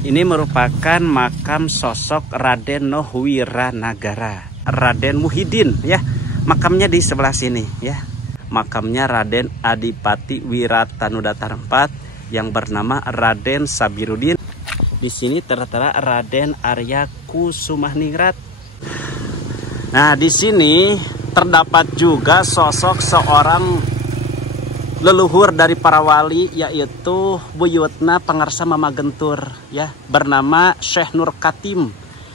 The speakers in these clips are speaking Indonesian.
Ini merupakan makam sosok Raden Nohwiranagara, Raden Muhyiddin ya. Makamnya di sebelah sini ya. Makamnya Raden Adipati Wiratanudatar IV yang bernama Raden Sabiruddin. Di sini tertera Raden Arya Kusumah-Ningrat. Nah, di sini terdapat juga sosok seorang leluhur dari para wali, yaitu buyutna pangarsa Mama Gentur ya, bernama Syekh Nur Katim.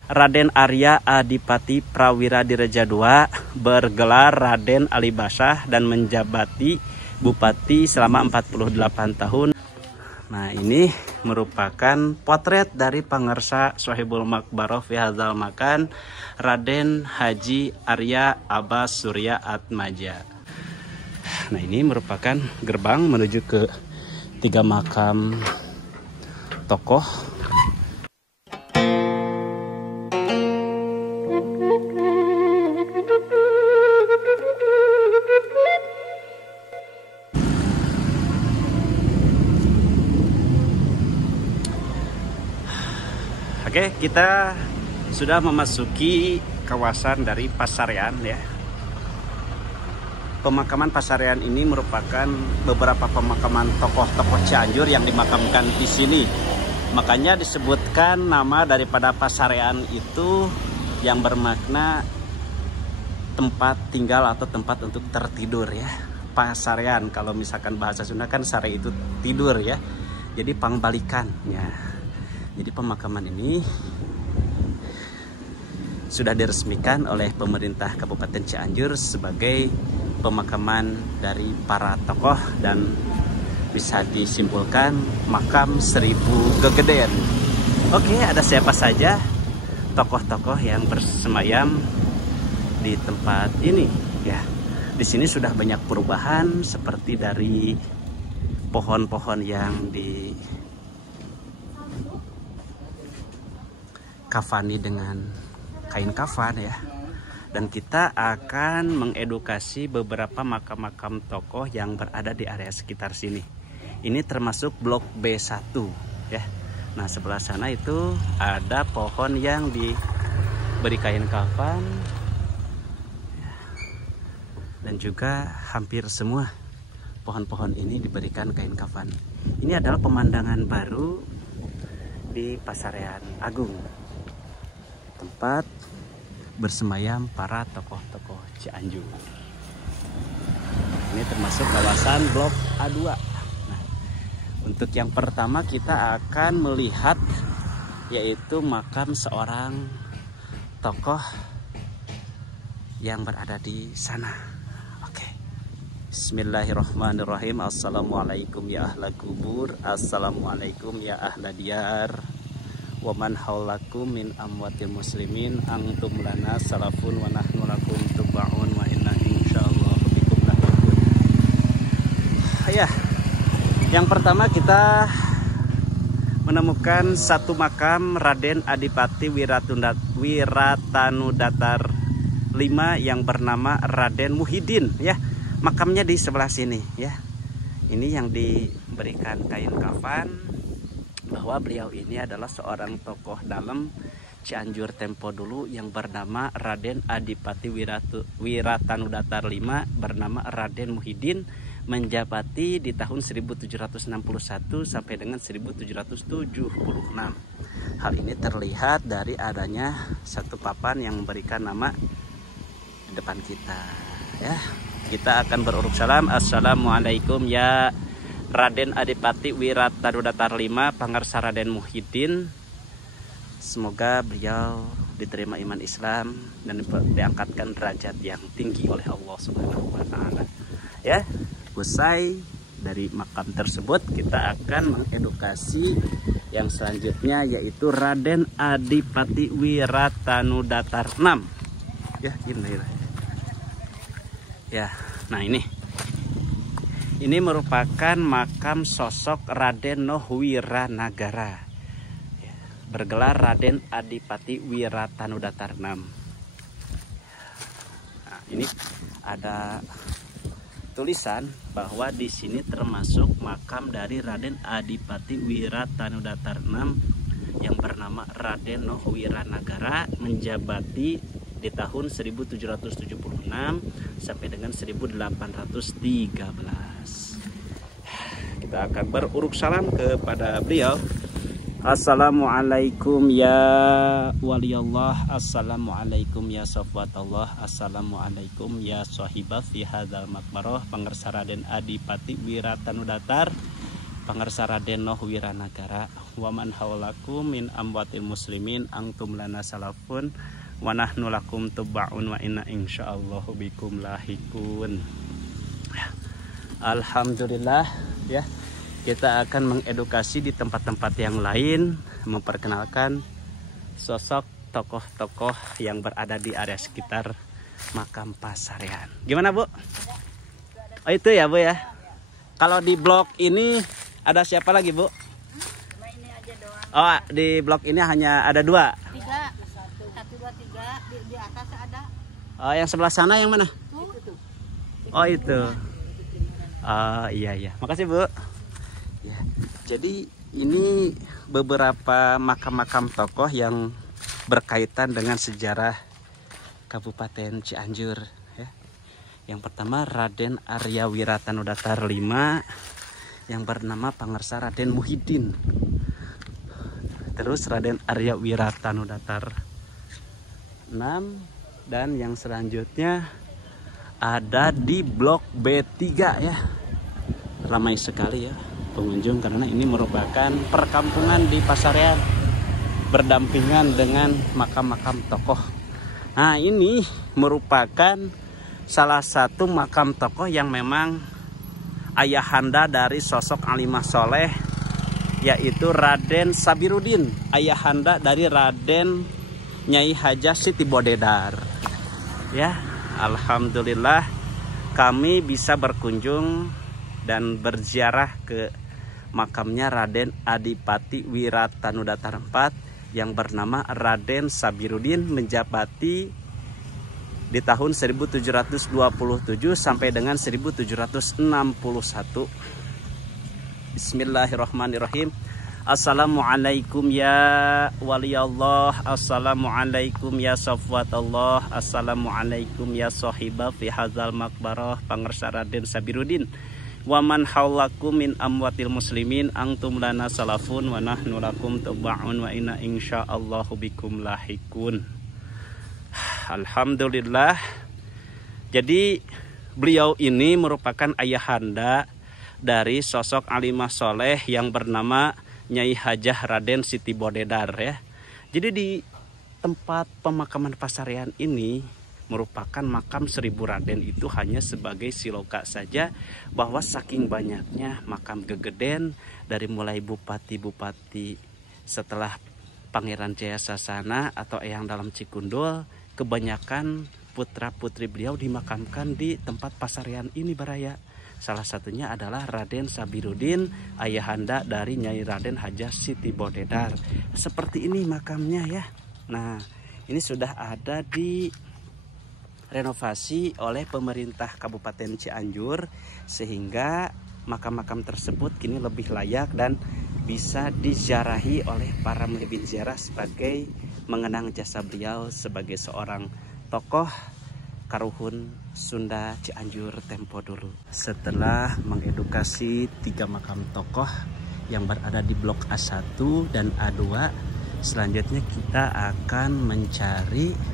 Raden Arya Adipati Prawira Direja II bergelar Raden Alibasah dan menjabati bupati selama 48 tahun. Nah, ini merupakan potret dari pangarsa Sohibul Makbaroh fi hadzal makan, Raden Haji Arya Abbas Surya Atmaja. Nah, ini merupakan gerbang menuju ke 3 makam tokoh. Oke, kita sudah memasuki kawasan dari Pasarean ya. Pemakaman Pasarean ini merupakan beberapa pemakaman tokoh-tokoh Cianjur yang dimakamkan di sini. Makanya disebutkan nama daripada Pasarean itu yang bermakna tempat tinggal atau tempat untuk tertidur ya. Pasarean, kalau misalkan bahasa Sunda kan sare itu tidur ya. Jadi pangbalikan ya. Jadi pemakaman ini sudah diresmikan oleh pemerintah Kabupaten Cianjur sebagai pemakaman dari para tokoh dan bisa disimpulkan makam 1000 Gegeden. Oke, ada siapa saja tokoh-tokoh yang bersemayam di tempat ini ya. Di sini sudah banyak perubahan seperti dari pohon-pohon yang di kafani dengan kain kafan ya. Dan kita akan mengedukasi beberapa makam-makam tokoh yang berada di area sekitar sini. Ini termasuk blok B1 ya. Nah, sebelah sana itu ada pohon yang diberi kain kafan. Dan juga hampir semua pohon-pohon ini diberikan kain kafan. Ini adalah pemandangan baru di Pasarean Agung, tempat bersemayam para tokoh-tokoh Cianjur. Ini termasuk kawasan blok A2. Nah, untuk yang pertama kita akan melihat yaitu makam seorang tokoh yang berada di sana. Oke. Bismillahirrahmanirrahim. Assalamualaikum ya ahla kubur. Assalamualaikum ya ahla diyar. Wa man haulakum min amwatil muslimin antum lana salafun wa nahnu lakum tubaun wa inna insyaallah bikum lahiqun. Ya. Yang pertama kita menemukan satu makam Raden Adipati Wiratanudatar V yang bernama Raden Muhyiddin ya. Makamnya di sebelah sini ya. Ini yang diberikan kain kafan bahwa beliau ini adalah seorang tokoh dalam Cianjur tempo dulu yang bernama Raden Adipati Wiratanudatar V bernama Raden Muhyiddin, menjabati di tahun 1761 sampai dengan 1776. Hal ini terlihat dari adanya satu papan yang memberikan nama di depan kita ya. Kita akan beruruk salam. Assalamualaikum ya Raden Adipati Wiratanudatar V, pangarsa Raden Muhyiddin. Semoga beliau diterima iman Islam dan diangkatkan derajat yang tinggi oleh Allah Subhanahu wa taala. Ya, usai dari makam tersebut kita akan mengedukasi yang selanjutnya yaitu Raden Adipati Wiratanudatar VI. Ya, gini. Ya, nah ini merupakan makam sosok Raden Nohwiranagara, bergelar Raden Adipati Wiratanudatar VI. Nah, ini ada tulisan bahwa di sini termasuk makam dari Raden Adipati Wiratanudatar VI bernama Raden Noh Wiranagara menjabati di tahun 1776 sampai dengan 1813. Kita akan beruruk salam kepada beliau. Assalamualaikum ya waliyallah, assalamualaikum ya safwatullah, assalamualaikum ya sahibah fi hadzal makbarah, pangersa Raden Adipati Wiratanudatar, pangersa Raden Noh Wiranagara, wa man haulakum min amwatil muslimin antum lana salafun wa nahnu lakum tubba'un wa inna insyaallah bikum lahikun. Alhamdulillah ya. Kita akan mengedukasi di tempat-tempat yang lain, memperkenalkan sosok tokoh-tokoh yang berada di area sekitar makam Pasarian. Gimana Bu? Oh itu ya Bu ya. Kalau di blok ini ada siapa lagi Bu? Cuma ini aja doang. Oh di blok ini hanya ada 2. 3, 1, 2, 3 di atas ada. Oh yang sebelah sana yang mana? Tuh. Oh itu. Oh iya. Makasih Bu. Ya, jadi ini beberapa makam-makam tokoh yang berkaitan dengan sejarah Kabupaten Cianjur ya. Yang pertama Raden Arya Wiratanudatar 5 yang bernama pangersa Raden Muhyiddin. Terus Raden Arya Wiratanudatar 6 dan yang selanjutnya ada di blok B3 ya. Ramai sekali ya pengunjung karena ini merupakan perkampungan di Pasarian berdampingan dengan makam-makam tokoh. Nah ini merupakan salah satu makam tokoh yang memang ayahanda dari sosok alimah soleh, yaitu Raden Sabirudin, ayahanda dari Raden Nyai Hajah Siti Bodedar ya. Alhamdulillah kami bisa berkunjung dan berziarah ke makamnya Raden Adipati Wiratanudatar 4 yang bernama Raden Sabirudin menjabati di tahun 1727 sampai dengan 1761. Bismillahirrahmanirrahim. Assalamualaikum ya waliyallah, assalamualaikum ya safwatullah, assalamualaikum ya sahibah fi hadzal makbarah, pangersa Raden Sabirudin. Wa man haulakum min amwatil muslimin antum lana salafun wa nahnu lakum tubba'un wa inna insyaallahu bikum lahikun. Alhamdulillah. Jadi beliau ini merupakan ayahanda dari sosok alimah soleh yang bernama Nyai Hajah Raden Siti Bodedar ya. Jadi di tempat pemakaman Pasarian ini merupakan makam 1000 Raden itu hanya sebagai siloka saja, bahwa saking banyaknya makam gegeden dari mulai bupati-bupati setelah Pangeran Jaya Sasana atau Eyang Dalam Cikundul, kebanyakan putra-putri beliau dimakamkan di tempat Pasarian ini Baraya. Salah satunya adalah Raden Sabirudin, ayahanda dari Nyai Raden Hajah Siti Bodedar. Seperti ini makamnya ya. Nah ini sudah ada di renovasi oleh pemerintah Kabupaten Cianjur sehingga makam-makam tersebut kini lebih layak dan bisa diziarahi oleh para muhibin ziarah sebagai mengenang jasa beliau sebagai seorang tokoh Karuhun Sunda Cianjur tempo dulu. Setelah mengedukasi 3 makam tokoh yang berada di blok A1 dan A2, selanjutnya kita akan mencari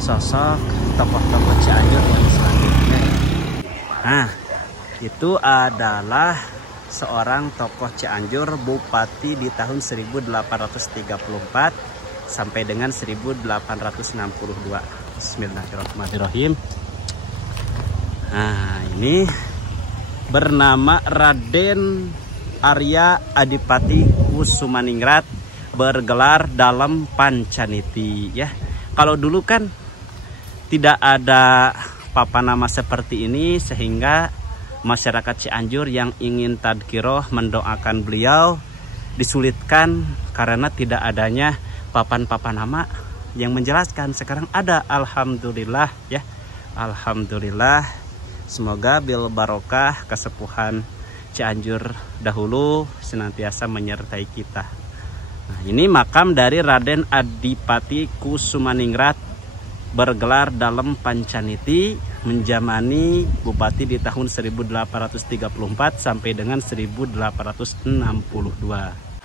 sosok tokoh-tokoh Cianjur yang selanjutnya. Nah, itu adalah seorang tokoh Cianjur bupati di tahun 1834 sampai dengan 1862. Bismillahirrahmanirrahim. Nah, ini bernama Raden Arya Adipati Kusumaningrat, bergelar dalam Pancaniti ya. Kalau dulu kan tidak ada papan nama seperti ini sehingga masyarakat Cianjur yang ingin tadkiroh mendoakan beliau disulitkan karena tidak adanya papan-papan nama yang menjelaskan. Sekarang ada, alhamdulillah ya. Alhamdulillah, semoga bil barokah kesepuhan Cianjur dahulu senantiasa menyertai kita. Nah, ini makam dari Raden Adipati Kusumaningrat bergelar dalam Pancaniti, menjamani bupati di tahun 1834 sampai dengan 1862.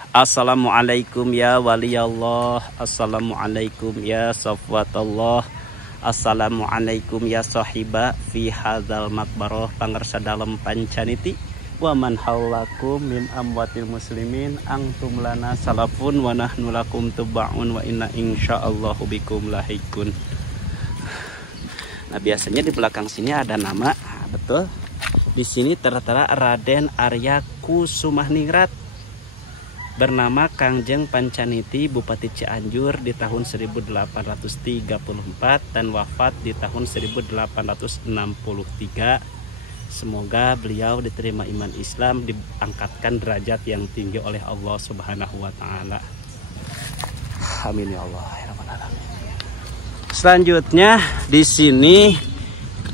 Assalamualaikum ya waliyallah, assalamualaikum ya safwatallah, assalamualaikum ya sahiba fi hadzal makbaroh, pangarsa dalam Pancaniti, wa man haulakum min amwatil muslimin antum lana salafun wa nahnu lakum tubba'un wa inna insyaallahu bikum lahikun. Nah, biasanya di belakang sini ada nama, betul. Di sini tertera Raden Arya Kusumaningrat bernama Kangjeng Pancaniti, Bupati Cianjur di tahun 1834 dan wafat di tahun 1863. Semoga beliau diterima iman Islam, diangkatkan derajat yang tinggi oleh Allah Subhanahu wa taala. Amin ya Allah. Selanjutnya di sini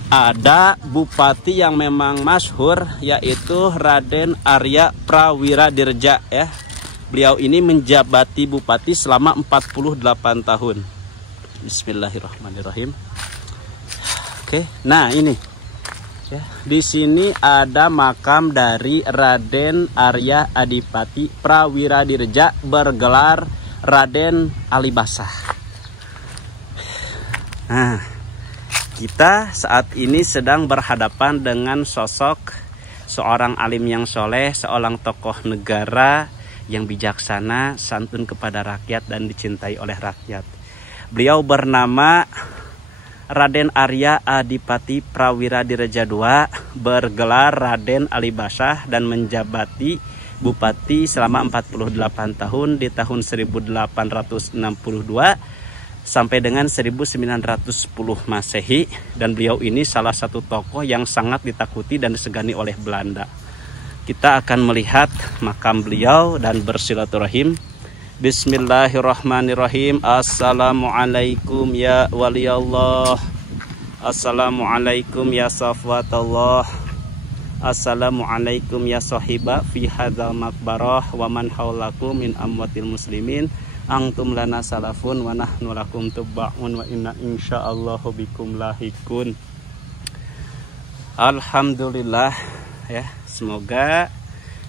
ada bupati yang memang masyhur, yaitu Raden Arya Prawiradirja ya. Beliau ini menjabati bupati selama 48 tahun. Bismillahirrahmanirrahim. Oke, nah ini ya, di sini ada makam dari Raden Arya Adipati Prawiradirja bergelar Raden Alibasah. Nah, kita saat ini sedang berhadapan dengan sosok seorang alim yang soleh, seorang tokoh negara yang bijaksana, santun kepada rakyat dan dicintai oleh rakyat. Beliau bernama Raden Arya Adipati Prawiradirja II, bergelar Raden Alibasah dan menjabati bupati selama 48 tahun di tahun 1862 sampai dengan 1910 Masehi, dan beliau ini salah satu tokoh yang sangat ditakuti dan disegani oleh Belanda. Kita akan melihat makam beliau dan bersilaturahim. Bismillahirrahmanirrahim. Assalamualaikum ya waliyallah, assalamualaikum ya safwatallah, assalamualaikum ya sahiba fi hadzal makbarah wa man haulakum min amwatil muslimin antum lana salafun wa nahnu lakum tubba'un wa inna insyaallahu bikum lahikun. Alhamdulillah ya, semoga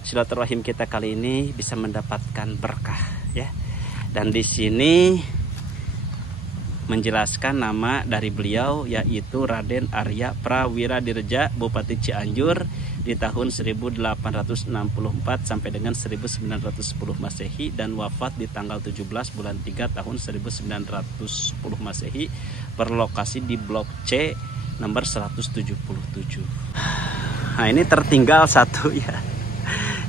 silaturahim kita kali ini bisa mendapatkan berkah ya. Dan di sini menjelaskan nama dari beliau, yaitu Raden Arya Prawiradirja, Bupati Cianjur di tahun 1864 sampai dengan 1910 Masehi, dan wafat di tanggal 17 bulan 3 tahun 1910 Masehi, berlokasi di Blok C nomor 177. Nah, ini tertinggal satu ya.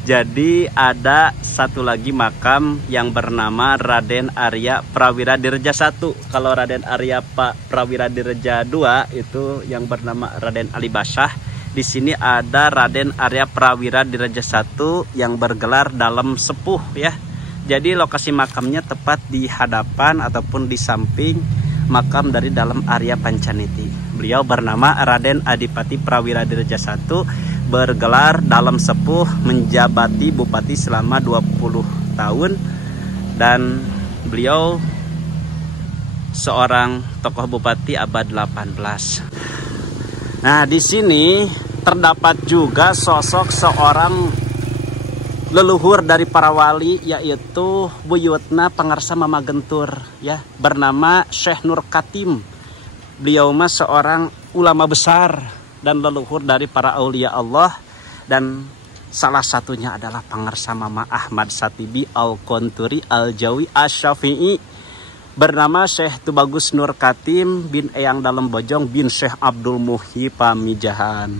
Jadi ada satu lagi makam yang bernama Raden Arya Prawiradirja I. Kalau Raden Arya Prawiradirja II itu yang bernama Raden Alibasah. Di sini ada Raden Arya Prawiradirja I yang bergelar dalam sepuh ya. Jadi lokasi makamnya tepat di hadapan ataupun di samping makam dari dalam Arya Pancaniti. Beliau bernama Raden Adipati Prawiradirja I, bergelar dalam sepuh, menjabati bupati selama 20 tahun, dan beliau seorang tokoh bupati abad 18. Nah, di sini terdapat juga sosok seorang leluhur dari para wali, yaitu buyutna pangarsa Mama Gentur ya, bernama Syekh Nur Katim. Beliau mah seorang ulama besar dan leluhur dari para aulia Allah, dan salah satunya adalah pangarsa Mama Ahmad Satibi Al-Konturi Al-Jawi Asy-Syafi'i, bernama Syekh Tubagus Nur Katim bin Eyang Dalem Bojong bin Syekh Abdul Muhyi Pamijahan.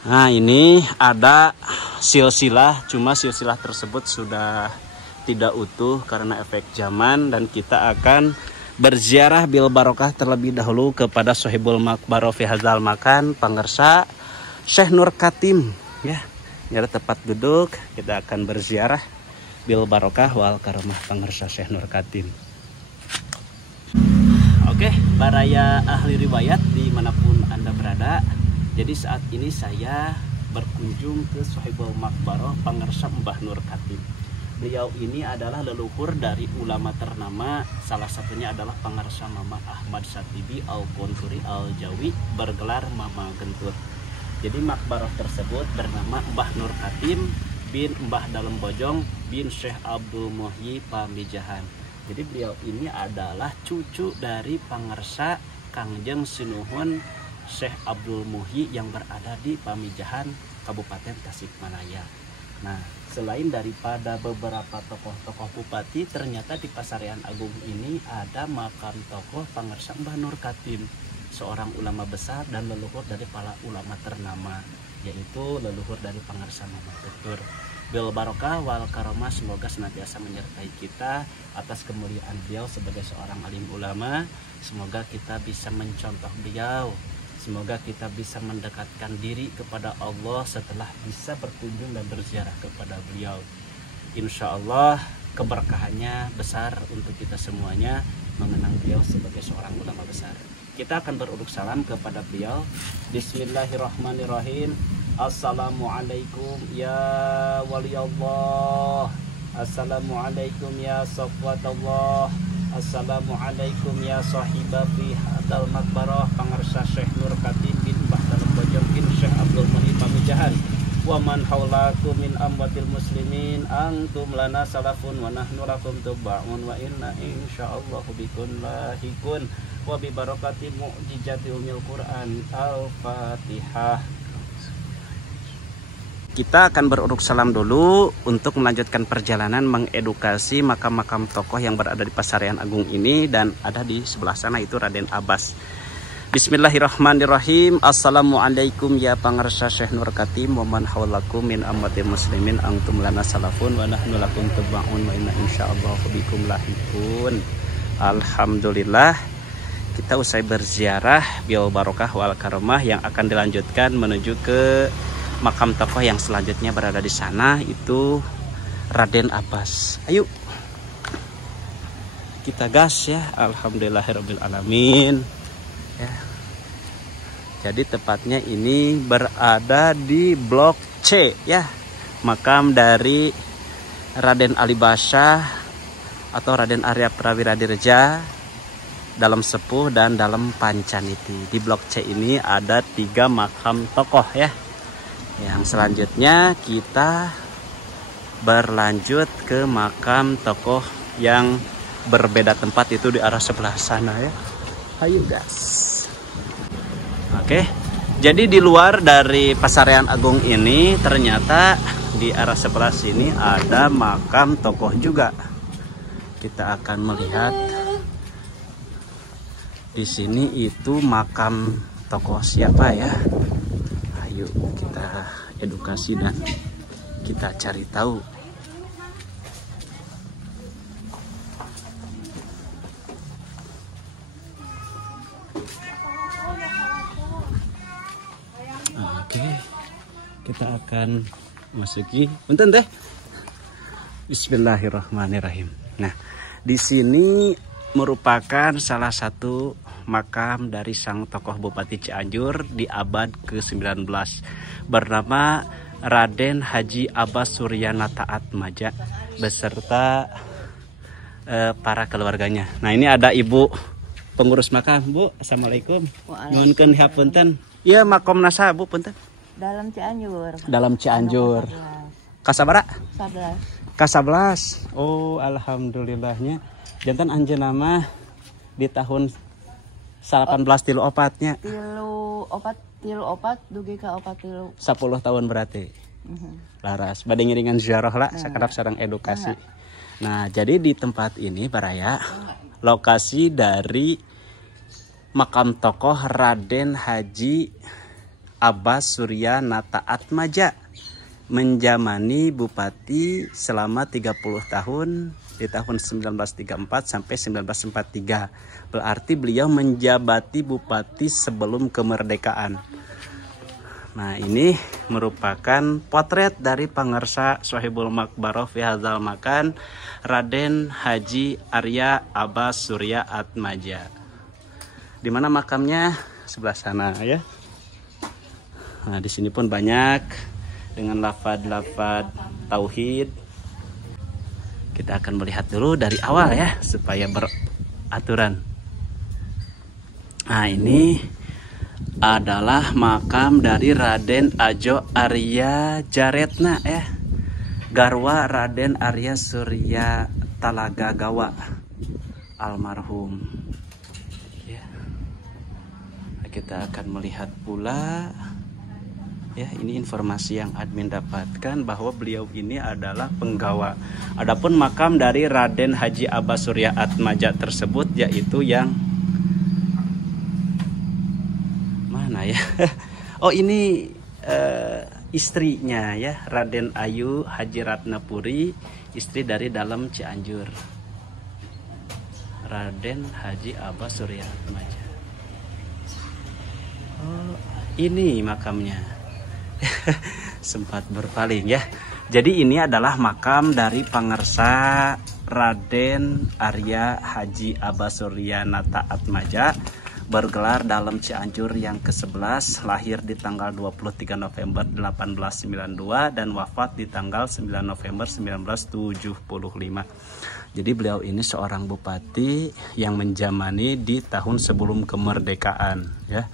Nah, ini ada silsilah, cuma silsilah tersebut sudah tidak utuh karena efek zaman, dan kita akan berziarah bil barokah terlebih dahulu kepada Sohibul Makbaroh fi hadzal makan, pangarsa Syekh Nur Katim ya. Nyari tempat duduk, kita akan berziarah bil barokah wal karomah pangarsa Syekh Nur Katim. Oke, baraya ahli riwayat dimanapun Anda berada. Jadi saat ini saya berkunjung ke Sohibul Makbaroh pangarsa Mbah Nur Katim. Beliau ini adalah leluhur dari ulama ternama, salah satunya adalah Pangarsa Mama Ahmad Satibi Al-Gonturi Al-Jawi, bergelar Mama Gentur. Jadi makbarah tersebut bernama Mbah Nur Katim bin Mbah Dalem Bojong bin Syekh Abdul Muhyi Pamijahan. Jadi beliau ini adalah cucu dari Pangarsa Kangjeng Sinuhun Syekh Abdul Muhyi yang berada di Pamijahan, Kabupaten Tasikmalaya. Nah, selain daripada beberapa tokoh-tokoh bupati, ternyata di Pasarian Agung ini ada makam tokoh Pangarsa Mbah Nur Katim, seorang ulama besar dan leluhur dari para ulama ternama, yaitu leluhur dari Pangarsa Mama Gentur. Bil barokah wal karomah, semoga senantiasa menyertai kita atas kemuliaan beliau sebagai seorang alim ulama. Semoga kita bisa mencontoh beliau. Semoga kita bisa mendekatkan diri kepada Allah setelah bisa berkunjung dan berziarah kepada beliau. Insya Allah keberkahannya besar untuk kita semuanya mengenang beliau sebagai seorang ulama besar. Kita akan beruruk salam kepada beliau. Bismillahirrahmanirrahim. Assalamualaikum ya wali Allah. Assalamualaikum ya safwatullah. Assalamualaikum ya sahiba fi hadal makbarah Pangarsa Syekh Nur Katim bin Mbah Dalem Bojong bin Syekh Abdul Muhyi Pamijahan wa man haulakum min amwatil muslimin antum lana salafun wa nahnu lakum tubba'un wa inna insyaallah bikun lahikun wa bi barakati mu'jizati umil Quran. Al-Fatihah. Kita akan beruruk salam dulu untuk melanjutkan perjalanan mengedukasi makam-makam tokoh yang berada di Pasarian Agung ini, dan ada di sebelah sana itu Raden Abbas. Bismillahirrahmanirrahim. Assalamualaikum ya Pangarsa Syekh Nur Katim wa man haulakum min ammatil muslimin antum lana salafun wa nahnu lakum tabaun wa inna insyaallah bikum lahikun. Alhamdulillah, kita usai berziarah bil barokah wal karomah yang akan dilanjutkan menuju ke makam tokoh yang selanjutnya berada di sana, itu Raden Abbas. Ayo kita gas ya. Alhamdulillahirabbil alamin ya. Jadi tepatnya ini berada di blok C ya, makam dari Raden Ali Basyah atau Raden Arya Prawiradirja, Dalam Sepuh dan Dalam Pancaniti. Di blok C ini ada 3 makam tokoh ya. Yang selanjutnya kita berlanjut ke makam tokoh yang berbeda tempat, itu di arah sebelah sana ya. Ayo guys. Oke, jadi di luar dari Pasarian Agung ini ternyata di arah sebelah sini ada makam tokoh juga. Kita akan melihat di sini itu makam tokoh siapa ya. Ayo kita edukasi dan kita cari tahu. Oke, kita akan masuki. Punten teh. Bismillahirrahmanirrahim. Nah, di sini merupakan salah satu makam dari sang tokoh Bupati Cianjur di abad ke-19 bernama Raden Haji Abbas Suryanata Atmaja beserta para keluarganya. Nah, ini ada ibu pengurus makam. Bu, assalamualaikum. Nuhunkeun hapunten. Iya, makom nasa Bu punten. Dalam Cianjur. Dalam Cianjur. Kasabara? 11. K11. Oh, alhamdulillahnya. Jantan anjeunna mah di tahun 1834 nya. Tilu opat dugi ka 40. 10 tahun berarti. Laras bade ngiringan ziarah lah sakarep sareng edukasi. Nah, jadi di tempat ini Baraya lokasi dari makam tokoh Raden Haji Abbas Suryanata Atmaja menjamani bupati selama 30 tahun di tahun 1934 sampai 1943. Berarti beliau menjabati bupati sebelum kemerdekaan. Nah, ini merupakan potret dari Pangarsa Sohibul Makbarah fi hadzal makan Raden Haji Arya Abbas Surya Atmaja. Di mana makamnya? Sebelah sana ya. Nah, di sini pun banyak dengan lafad-lafad tauhid. Kita akan melihat dulu dari awal ya supaya beraturan. Nah, ini adalah makam dari Raden Ajo Arya Jaretna ya. Garwa Raden Arya Surya Talagagawa almarhum. Ya. Kita akan melihat pula ya, ini informasi yang admin dapatkan bahwa beliau ini adalah penggawa. Adapun makam dari Raden Haji Abbas Surya Atmaja tersebut yaitu yang mana ya? Oh, ini istrinya ya, Raden Ayu Haji Ratnapuri, istri dari dalam Cianjur. Raden Haji Abbas Surya Atmaja. Oh, ini makamnya. Sempat berpaling ya. Jadi ini adalah makam dari pangersa Raden Arya Haji Abbas Surya Nata Atmaja, bergelar dalam Cianjur yang ke-11, lahir di tanggal 23 November 1892 dan wafat di tanggal 9 November 1975. Jadi beliau ini seorang bupati yang menjamani di tahun sebelum kemerdekaan ya.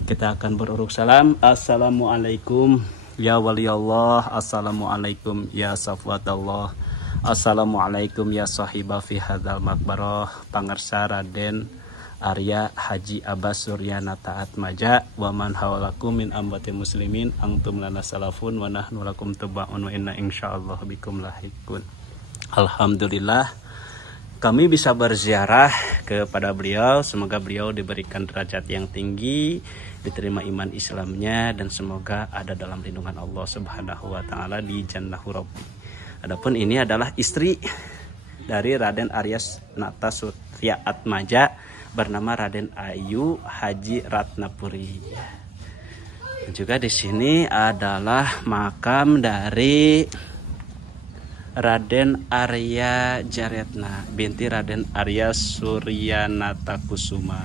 Kita akan beruruk salam. Assalamualaikum ya wali Allah, assalamualaikum ya safwatallah, assalamualaikum ya sahibah fi hadzal maqbarah, pangersa Raden Arya Haji Abbas Surya Nata Atmaja wa man hawalakum min ambatil muslimin antum lana salafun wa nahnu lakum tabaun wa inna insyaallah bikum lahikun. Alhamdulillah kami bisa berziarah kepada beliau. Semoga beliau diberikan derajat yang tinggi, diterima iman Islamnya, dan semoga ada dalam lindungan Allah Subhanahu wa taala di Jannahur Rabbi. Adapun ini adalah istri dari Raden Arya Nata Surya Atmaja bernama Raden Ayu Haji Ratnapuri. Dan juga di sini adalah makam dari Raden Arya Jaretna binti Raden Arya Suryanata Kusuma,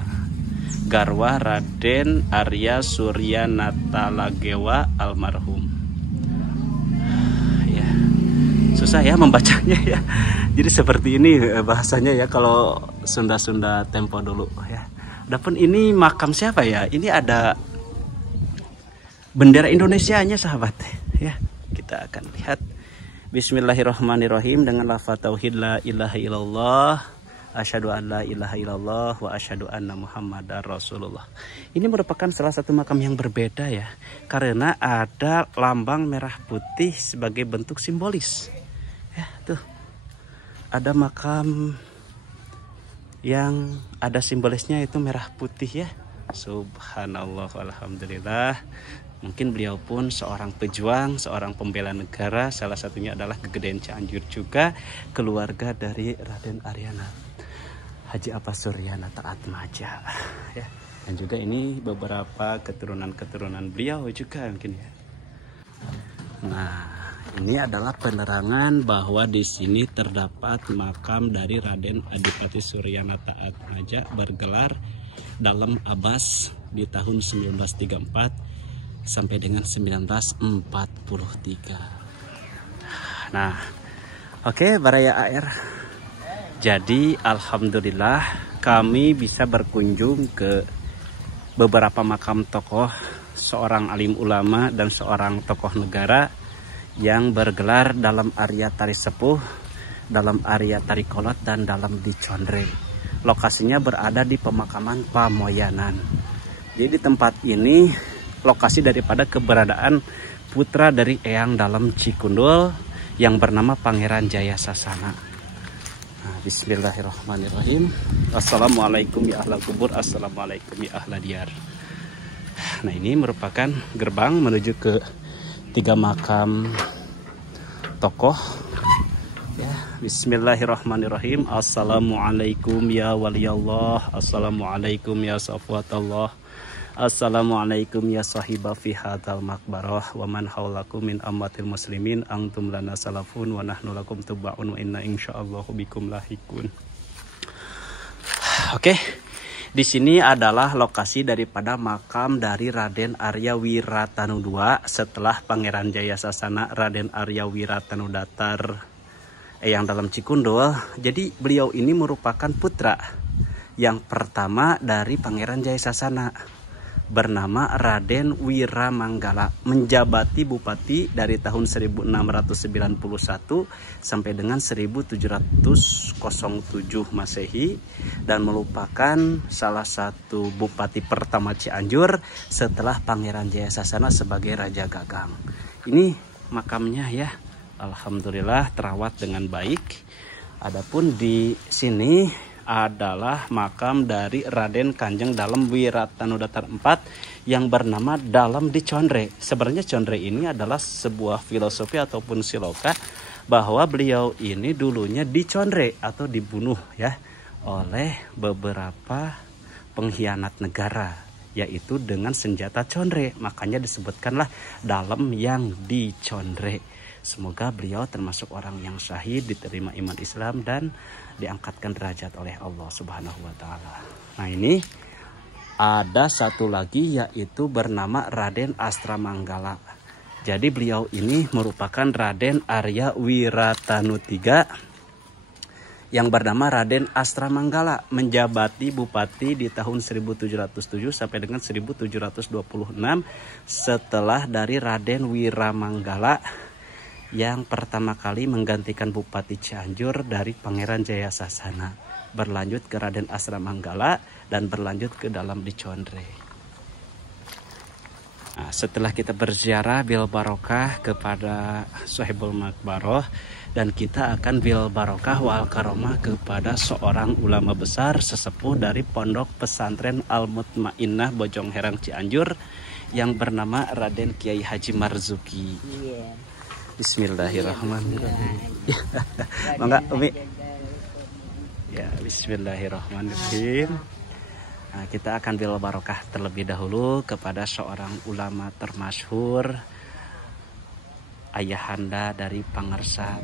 garwa Raden Arya Suryanata Lagewa almarhum. Ya, susah ya membacanya ya. Jadi seperti ini bahasanya ya kalau Sunda-Sunda tempo dulu ya. Adapun ini makam siapa ya? Ini ada bendera Indonesianya sahabat ya. Kita akan lihat. Bismillahirrahmanirrahim dengan lafaz tauhid la ilaha illallah, asyhadu an la ilaha illallah wa asyhadu anna muhammadar rasulullah. Ini merupakan salah satu makam yang berbeda ya, karena ada lambang merah putih sebagai bentuk simbolis. Ya, tuh. Ada makam yang ada simbolisnya itu merah putih ya. Subhanallah walhamdulillah. Mungkin beliau pun seorang pejuang, seorang pembela negara. Salah satunya adalah Gegeden Cianjur juga, keluarga dari Raden Aryana Haji Abbas Surya Nata Atmaja ya. Dan juga ini beberapa keturunan-keturunan beliau juga mungkin ya. Nah, ini adalah penerangan bahwa di sini terdapat makam dari Raden Adipati Surya Nata Atmaja bergelar dalam Abbas di tahun 1934 sampai dengan 1943. Nah, oke, Baraya AR. Jadi alhamdulillah kami bisa berkunjung ke beberapa makam tokoh, seorang alim ulama dan seorang tokoh negara yang bergelar dalam Arya Tari Sepuh, dalam Arya Tari Kolot, dan dalam Dicondre. Lokasinya berada di pemakaman Pamoyanan. Jadi di tempat ini lokasi daripada keberadaan putra dari Eyang dalam Cikundul yang bernama Pangeran Jaya Sasana. Nah, bismillahirrahmanirrahim. Assalamualaikum ya ahla kubur, assalamualaikum ya ahla diyar. Nah, ini merupakan gerbang menuju ke 3 makam tokoh ya. Bismillahirrahmanirrahim. Assalamualaikum ya waliyallah, assalamualaikum ya safwatallah, assalamualaikum ya sahibah fi hadzal maqbarah wa man haulakum min ammatil muslimin antum lana salafun wa nahnu lakum tabaun wa inna insyaallah bikum lahikun. Oke. Di sini adalah lokasi daripada makam dari Raden Arya Wiratanu II setelah Pangeran Jaya Sasana Raden Arya Wiratanu Datar Eyang Dalam Cikundul. Jadi beliau ini merupakan putra yang pertama dari Pangeran Jayasasana, bernama Raden Wiramanggala, menjabati bupati dari tahun 1691 sampai dengan 1707 Masehi, dan merupakan salah satu bupati pertama Cianjur setelah Pangeran Jayasasana sebagai Raja Gagang. Ini makamnya ya, alhamdulillah terawat dengan baik. Adapun di sini adalah makam dari Raden Kanjeng Dalem Wiratanudatar IV yang bernama Dalem di Condre. Sebenarnya Condre ini adalah sebuah filosofi ataupun siloka bahwa beliau ini dulunya dicondre atau dibunuh ya oleh beberapa pengkhianat negara, yaitu dengan senjata condre. Makanya disebutkanlah Dalem yang dicondre. Semoga beliau termasuk orang yang syahid, diterima iman Islam, dan diangkatkan derajat oleh Allah Subhanahu wa Ta'ala. Nah, ini ada satu lagi, yaitu bernama Raden Astramanggala. Jadi beliau ini merupakan Raden Arya Wiratanu III yang bernama Raden Astramanggala, menjabati bupati di tahun 1707 sampai dengan 1726 setelah dari Raden Wiramanggala yang pertama kali menggantikan Bupati Cianjur dari Pangeran Jayasasana, berlanjut ke Raden Astramanggala, dan berlanjut ke Dalem di Condre. Nah, setelah kita berziarah bil barokah kepada Sohibul Makbaroh, dan kita akan bil barokah wal karomah kepada seorang ulama besar sesepuh dari Pondok Pesantren Al Mutmainnah Bojongherang Cianjur yang bernama Raden Kiai Haji Marzuki. Bismillahirrahmanirrahim. Mangga Umi. Ya, bismillahirrahmanirrahim. Nah, kita akan bil barokah terlebih dahulu kepada seorang ulama termasyhur, ayahanda dari pangarsa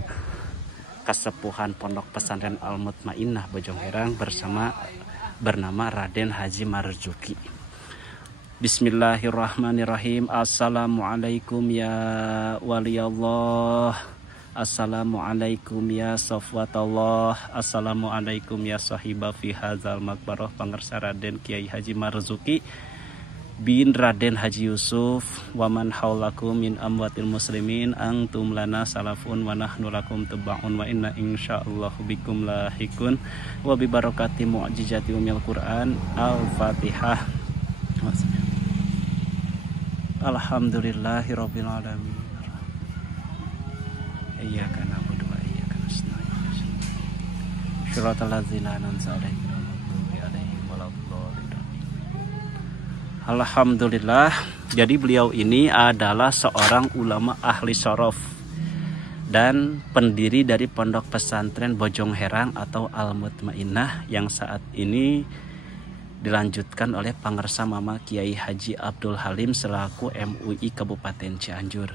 Kasepuhan Pondok Pesantren Al Mutmainnah Bojongherang bernama Raden Haji Marzuki. Bismillahirrahmanirrahim. Assalamualaikum ya waliyallah. Assalamualaikum ya safwatallah. Assalamualaikum ya sahiba fi hadzal makbarah. Pangarsa Raden Kiai Haji Marzuki bin Raden Haji Yusuf wa man haulakum min amwatil muslimin antum lana salafun wa nahnu lakum tabaun wa inna insyaallah bikum lahikun wa bi barakati mu'jizati umil Quran. Al-Fatihah. Alhamdulillahirabbil alamin. Iyyaka na'budu wa iyyaka nasta'in. Shiratal ladzina an'amta 'alaihim ghairil alaihim waladdallin. Alhamdulillah. Jadi beliau ini adalah seorang ulama ahli syaraf dan pendiri dari Pondok Pesantren Bojongherang atau Al Mutmainnah yang saat ini dilanjutkan oleh Pangarsa Mama Kiai Haji Abdul Halim selaku MUI Kabupaten Cianjur.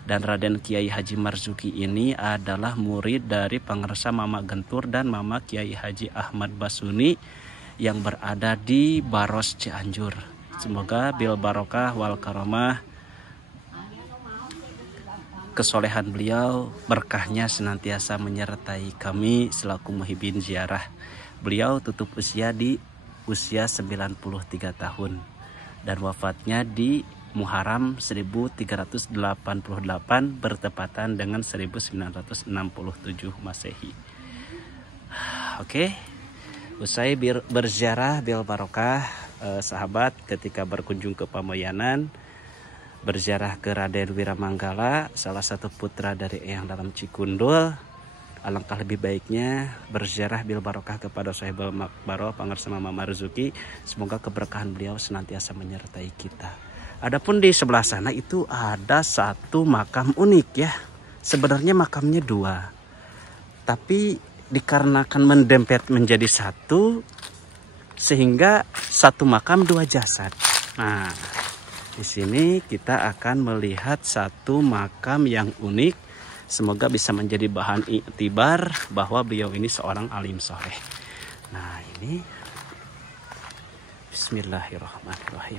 Dan Raden Kiai Haji Marzuki ini adalah murid dari Pangarsa Mama Gentur dan Mama Kiai Haji Ahmad Basuni yang berada di Baros Cianjur. Semoga bil barokah wal karomah kesolehan beliau, berkahnya senantiasa menyertai kami selaku muhibin ziarah. Beliau tutup usia di usia 93 tahun dan wafatnya di Muharram 1388 bertepatan dengan 1967 Masehi. Oke, usai berziarah bil barokah, sahabat ketika berkunjung ke Pamayanan, berziarah ke Raden Wiramanggala, salah satu putra dari Eyang Dalam Cikundul, alangkah lebih baiknya berziarah bil barokah kepada Sohibul Makbaroh Pangarsa Mama Marzuki. Semoga keberkahan beliau senantiasa menyertai kita. Adapun di sebelah sana itu ada satu makam unik ya. Sebenarnya makamnya dua, tapi dikarenakan mendempet menjadi satu, sehingga satu makam dua jasad. Nah, di sini kita akan melihat satu makam yang unik. Semoga bisa menjadi bahan iktibar bahwa beliau ini seorang alim soleh. Nah, ini Bismillahirrahmanirrahim.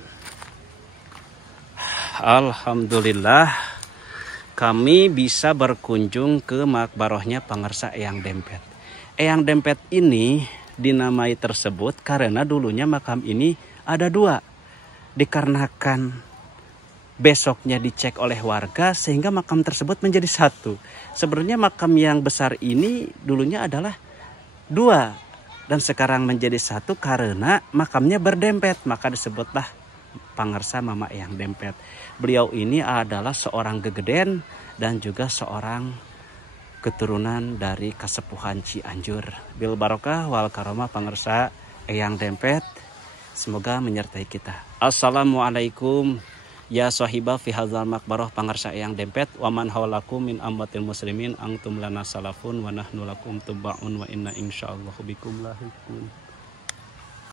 Alhamdulillah, kami bisa berkunjung ke makbarohnya Pangersa Eyang Dempet. Eyang Dempet ini dinamai tersebut karena dulunya makam ini ada 2. Dikarenakan besoknya dicek oleh warga sehingga makam tersebut menjadi 1. Sebenarnya makam yang besar ini dulunya adalah 2 dan sekarang menjadi 1 karena makamnya berdempet, maka disebutlah Pangersa Mama Eyang Dempet. Beliau ini adalah seorang gegeden dan juga seorang keturunan dari Kasepuhan Cianjur. Bil barokah wal karomah Pangersa Eyang Dempet, semoga menyertai kita. Assalamualaikum ya sahibah fi hadzal makbaroh Pangersa Eyang Dempet wa man haulakum min ammatil muslimin antum lana salafun wa nahnu lakum tubaun wa inna insyaallah bikum lahiqun.